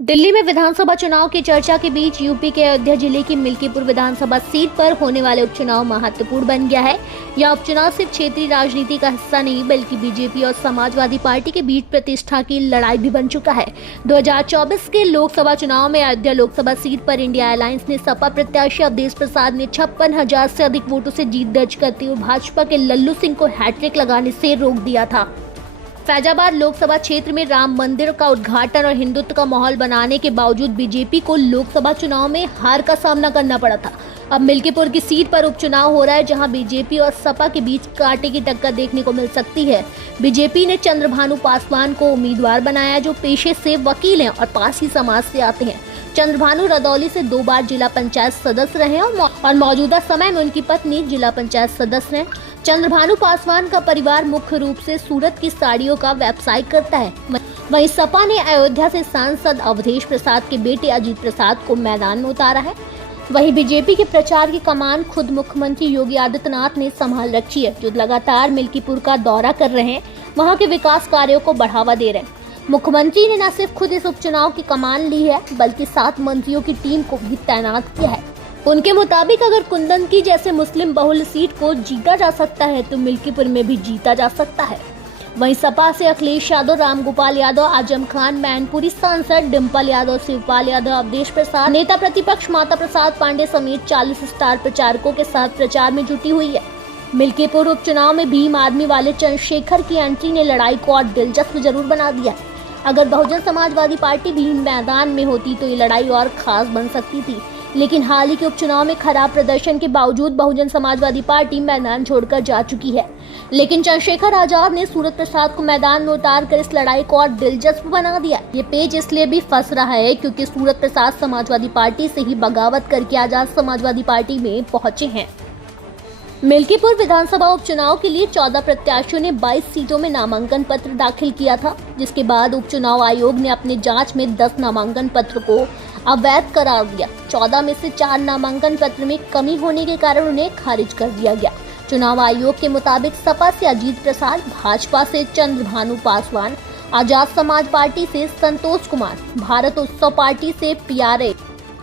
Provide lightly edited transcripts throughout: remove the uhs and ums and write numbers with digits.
दिल्ली में विधानसभा चुनाव की चर्चा के बीच यूपी के अयोध्या जिले की मिल्कीपुर विधानसभा सीट पर होने वाले उपचुनाव महत्वपूर्ण बन गया है। यह उपचुनाव सिर्फ क्षेत्रीय राजनीति का हिस्सा नहीं बल्कि बीजेपी और समाजवादी पार्टी के बीच प्रतिष्ठा की लड़ाई भी बन चुका है। 2024 के लोकसभा चुनाव में अयोध्या लोकसभा सीट पर इंडिया अलायंस ने सपा प्रत्याशी अवधेश प्रसाद ने 56,000 से अधिक वोटों से जीत दर्ज करते हुए भाजपा के लल्लू सिंह को हैट्रिक लगाने से रोक दिया था। फैजाबाद लोकसभा क्षेत्र में राम मंदिर का उद्घाटन और हिंदुत्व का माहौल बनाने के बावजूद बीजेपी को लोकसभा चुनाव में हार का सामना करना पड़ा था। अब मिल्कीपुर की सीट पर उपचुनाव हो रहा है, जहां बीजेपी और सपा के बीच कांटे की टक्कर देखने को मिल सकती है। बीजेपी ने चंद्रभानु पासवान को उम्मीदवार बनाया, जो पेशे से वकील हैं और पारसी समाज से आते हैं। चंद्रभानु रदौली से 2 बार जिला पंचायत सदस्य रहे और मौजूदा समय में उनकी पत्नी जिला पंचायत सदस्य हैं। चंद्रभानु पासवान का परिवार मुख्य रूप से सूरत की साड़ियों का व्यवसाय करता है। वहीं सपा ने अयोध्या से सांसद अवधेश प्रसाद के बेटे अजीत प्रसाद को मैदान में उतारा है। वहीं बीजेपी के प्रचार की कमान खुद मुख्यमंत्री योगी आदित्यनाथ ने संभाल रखी है, जो लगातार मिल्कीपुर का दौरा कर रहे हैं, वहां के विकास कार्यों को बढ़ावा दे रहे हैं। मुख्यमंत्री ने न सिर्फ खुद इस उपचुनाव की कमान ली है, बल्कि 7 मंत्रियों की टीम को भी तैनात किया है। उनके मुताबिक अगर कुंदन की जैसे मुस्लिम बहुल सीट को जीता जा सकता है तो मिल्कीपुर में भी जीता जा सकता है। वहीं सपा से अखिलेश यादव, रामगोपाल यादव, आजम खान, मैनपुरी सांसद डिम्पल यादव, शिवपाल यादव, अवधेश प्रसाद, नेता प्रतिपक्ष माता प्रसाद पांडे समेत 40 स्टार प्रचारकों के साथ प्रचार में जुटी हुई है। मिल्कीपुर उपचुनाव में भीम आर्मी वाले चंद्रशेखर की एंट्री ने लड़ाई को और दिलचस्प जरूर बना दिया है। अगर बहुजन समाजवादी पार्टी भी मैदान में होती तो ये लड़ाई और खास बन सकती थी, लेकिन हाल ही के उपचुनाव में खराब प्रदर्शन के बावजूद बहुजन समाजवादी पार्टी मैदान छोड़कर जा चुकी है। लेकिन चंद्रशेखर आजाद ने सूरत प्रसाद को मैदान में उतारकर इस लड़ाई को और दिलचस्प बना दिया। ये पेच इसलिए भी फंस रहा है क्योंकि सूरत प्रसाद समाजवादी पार्टी से ही बगावत करके आजाद समाजवादी पार्टी में पहुंचे हैं। मिल्कीपुर विधानसभा उपचुनाव के लिए 14 प्रत्याशियों ने 22 सीटों में नामांकन पत्र दाखिल किया था, जिसके बाद उपचुनाव आयोग ने अपने जांच में 10 नामांकन पत्र को अवैध करार दिया। 14 में से 4 नामांकन पत्र में कमी होने के कारण उन्हें खारिज कर दिया गया। चुनाव आयोग के मुताबिक सपा से अजीत प्रसाद, भाजपा से चंद्रभानु पासवान, आजाद समाज पार्टी से संतोष कुमार, भारत उत्सव पार्टी से प्यारे,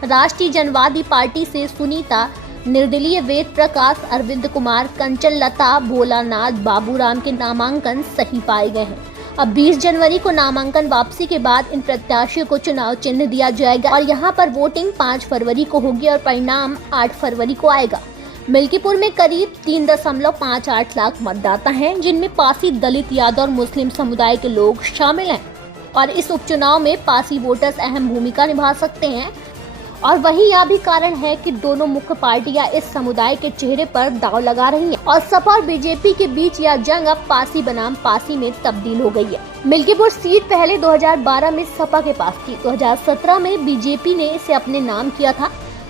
राष्ट्रीय जनवादी पार्टी से सुनीता, निर्दलीय वेद प्रकाश, अरविंद कुमार, कंचन लता, भोलानाथ, बाबूराम के नामांकन सही पाए गए हैं। अब 20 जनवरी को नामांकन वापसी के बाद इन प्रत्याशियों को चुनाव चिन्ह दिया जाएगा और यहां पर वोटिंग 5 फरवरी को होगी और परिणाम 8 फरवरी को आएगा। मिल्कीपुर में करीब 3.58 लाख मतदाता हैं, जिनमें पारसी, दलित, यादव और मुस्लिम समुदाय के लोग शामिल हैं और इस उपचुनाव में पारसी वोटर्स अहम भूमिका निभा सकते हैं। और वही यह भी कारण है कि दोनों मुख्य पार्टियां इस समुदाय के चेहरे पर दांव लगा रही हैं और सपा और बीजेपी के बीच यह जंग अब पारसी बनाम पारसी में तब्दील हो गई है। मिल्कीपुर सीट पहले 2012 में सपा के पास थी, 2017 में बीजेपी ने इसे अपने नाम किया था,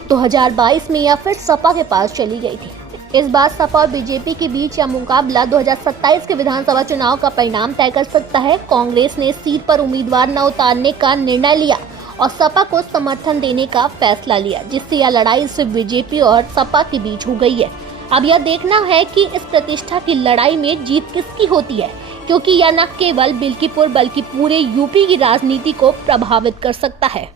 2022 में यह फिर सपा के पास चली गई थी। इस बार सपा और बीजेपी के बीच यह मुकाबला 2027 के विधानसभा चुनाव का परिणाम तय कर सकता है। कांग्रेस ने सीट पर उम्मीदवार न उतारने का निर्णय लिया और सपा को समर्थन देने का फैसला लिया, जिससे यह लड़ाई सिर्फ बीजेपी और सपा के बीच हो गई है। अब यह देखना है कि इस प्रतिष्ठा की लड़ाई में जीत किसकी होती है, क्योंकि यह न केवल मिल्कीपुर बल्कि पूरे यूपी की राजनीति को प्रभावित कर सकता है।